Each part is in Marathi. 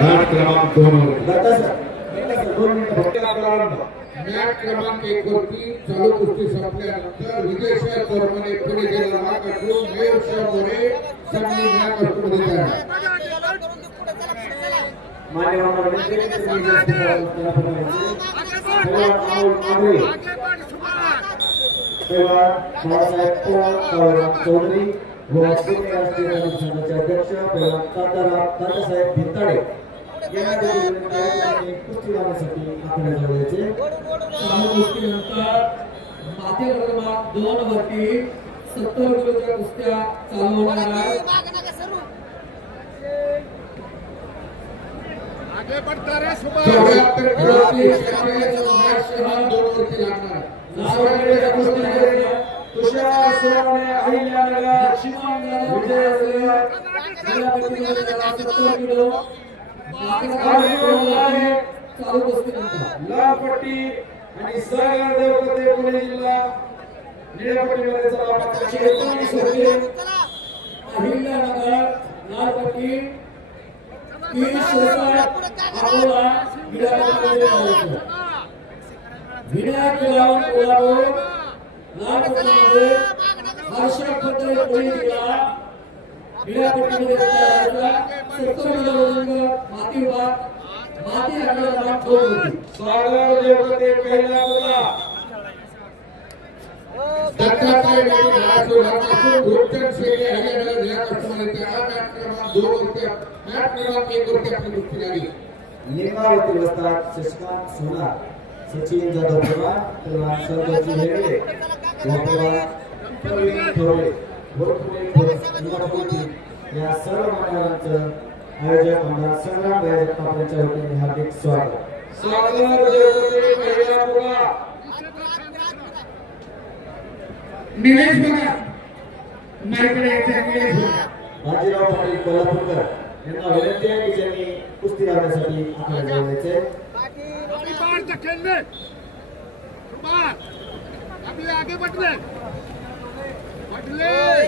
घाट क्रमांक दोन. मॅच क्रमांक एक वरती चालू कुस्ती संपल्यानंतर विजयशाह चौरमने मोरे संधी पवार, बाळाराम चौधरी व राष्ट्रीय संघाचे अध्यक्ष तात्यासाहेब भिंताडे माते क्रमांक दोन वरती सत्तर किलोच्या कुस्त्या चालू होणार आहेत लालपट्टी आणि सहकार देवकते पुणे जिल्हा निळपट्टीमध्ये चला आपण एकशे एकोणीस वरती अहिल्यानगर लालपट्टी तीन शेरसाट अकोला जिल्हापतीमध्ये विनायक कोल्हापूर लालपट्टीमध्ये पुणे जिल्हा जायचा सत्तर किलो वजन माती विभाग माती हाकला क्रमांक दोन होती सागर देवकते पहिला बोला दत्तात्रय गाडी घाटातून घाटातून रुपचंद शेळके हरियाणाला या कस्टमर त्याला मॅच क्रमांक दोन वरती मॅच क्रमांक एक वरती आपली कुस्ती लागली लिंगावरती बसतात शशिकांत सोनार सचिन जाधव पवार तेव्हा सरदेवजी हेगडे व तेव्हा प्रवीण ठोरे व पुणे निवडणुकी या सर्व मान्यवरांचं आयोजक आमदार संग्राम आयोजक आपल्याच्या वतीने हार्दिक स्वागत निलेश बघा माईकडे बाजीराव पाटील कोल्हापूरकर यांना विनंती आहे की त्यांनी कुस्ती लावण्यासाठी आपल्याला जायचे आगे बढ़ ले बढ़ ले चालू कुस्तीनंतर रणजित आत्माराम मुंबई उपनगर लालपट्टीमध्ये तयारला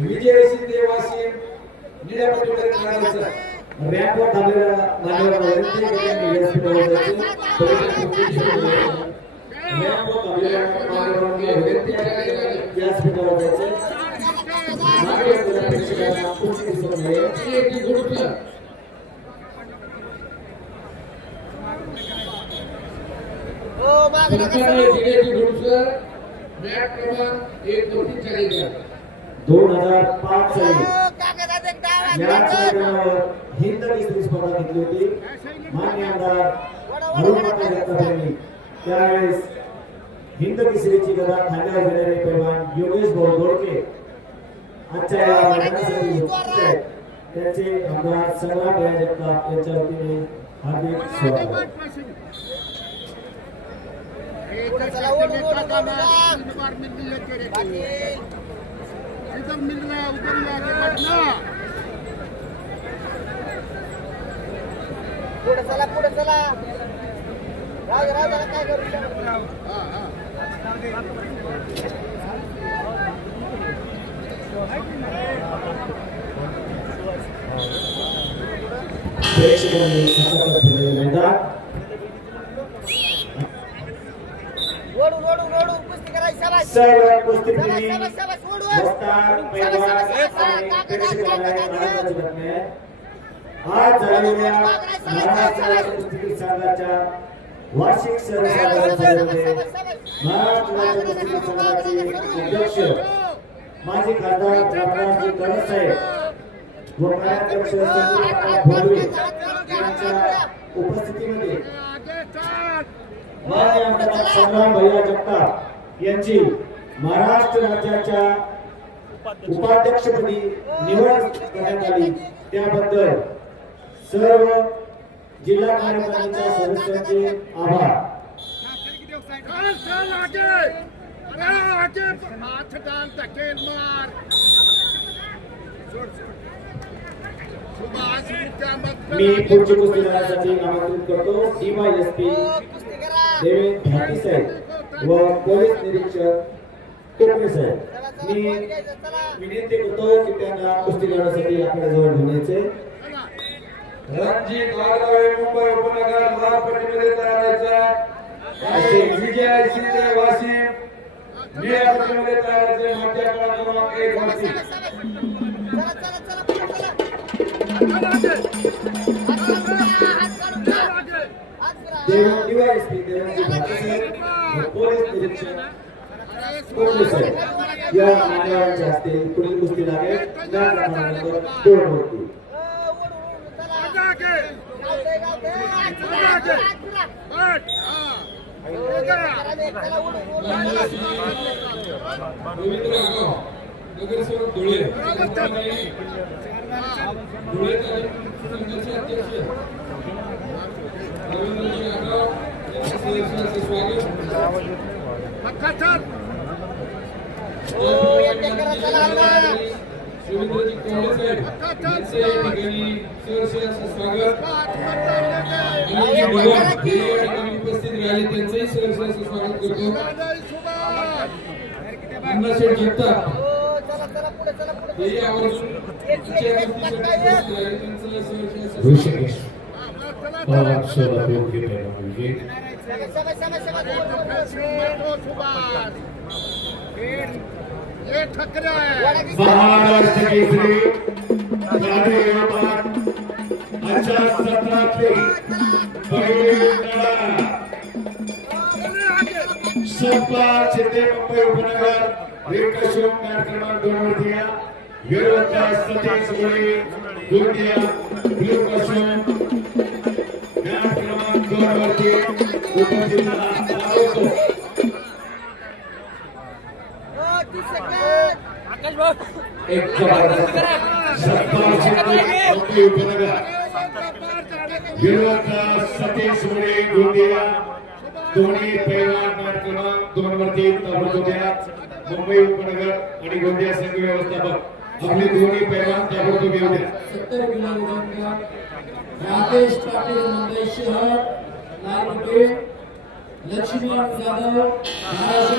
विजय शिंदे वाशिम रॅम्पवर थांबलेल्या मान्यवर व्यासपीठावर जायचे दोन हज़ार पाच साली याच हिंद केसरी स्पर्धा घेतली होती मान्य आमदार अरुण माता यांनी त्यावेळेस हिंद केसरीची गदा खांद्यावर घेणारे पैलवान योगेश भाऊ गोडके आजच्या या मैदानासाठी त्यांचे आमदार संग्राम जगताप यांच्या वतीने हार्दिक स्वागत। बार मिल रही है तेरे को इधर मिल रहा है उधर ही आगे बढ़ना पुढे चला पुढे चला राहू दे, राहू दे, काय करू शकत हाँ हाँ प्रेक्षकांनी आनंदाची बातमी आहे. आज झालेल्या महाराष्ट्र कुस्ती संघाच्या वार्षिक सर्वसाधारण सभेमध्ये महाराष्ट्र कुस्ती संघाचे अध्यक्ष माजी खासदार रामदासजी कळसाहेब व कार्याध्यक्ष यांच्या उपस्थितीमध्ये मान्य आमदार संग्राम भैया जगताप. यांची महाराष्ट्र राज्याच्या उपाध्यक्षपदी निवड करण्यात आली. त्याबद्दल सर्व जिल्हा कार्यकारिणीच्या सदस्यांचे आभार. मी पुढची कुस्ती लढण्यासाठी आमंत्रित करतो. डीवायएसपी हो, देवेंद्र साहेब. व पोलीस निरीक्षक टोपे साहेब. मी विनंती करतो की त्यांना कुस्ती लढण्यासाठी आपल्या जवळ घेण्याचे रणजित वाघरावे मुंबई उपनगर लाल तयार व्हायचा. आणि विजय शिंदे वाशिम निळ्या तयार व्हायचे. मागच्या काळात क्रमांक एक वाशिम देवा चला चला पुढे डीवायएसपी भाटे साहेब व पोलीस निरीक्षक साहेब या मान्यवरांच्या हस्ते पुढील कुस्ती लागेल दोन वरती नगरसेवक धुळे धुळे अध्यक्ष रवींद्रजी आगाव स्वागत उपस्थित राहिले त्यांचंही सहर्षाचे स्वागत करतो अण्णाशेठ जगताप हो चला महाराष्ट्र केसरी राजे सत्रातले पहिले लढा सतपाल मुंबई उपनगर रेकशोम मॅच क्रमांक दोन वरती या सतीश मुळे. ब्लू दोन वरती उपस्थित एक विरोध सतीश मुळे गोंदिया दोन्ही पैलवान मॅच क्रमांक दोन वरती ताबडतोब या मुंबई उपनगर आणि गोंदिया संघ व्यवस्थापक आपले दोन्ही पैलवान ताबडतोब येऊ द्या सत्तर किलो राकेश पाटील मुंबई शहर लाल पट्टी लक्ष्मण जाधव महाराष्ट्र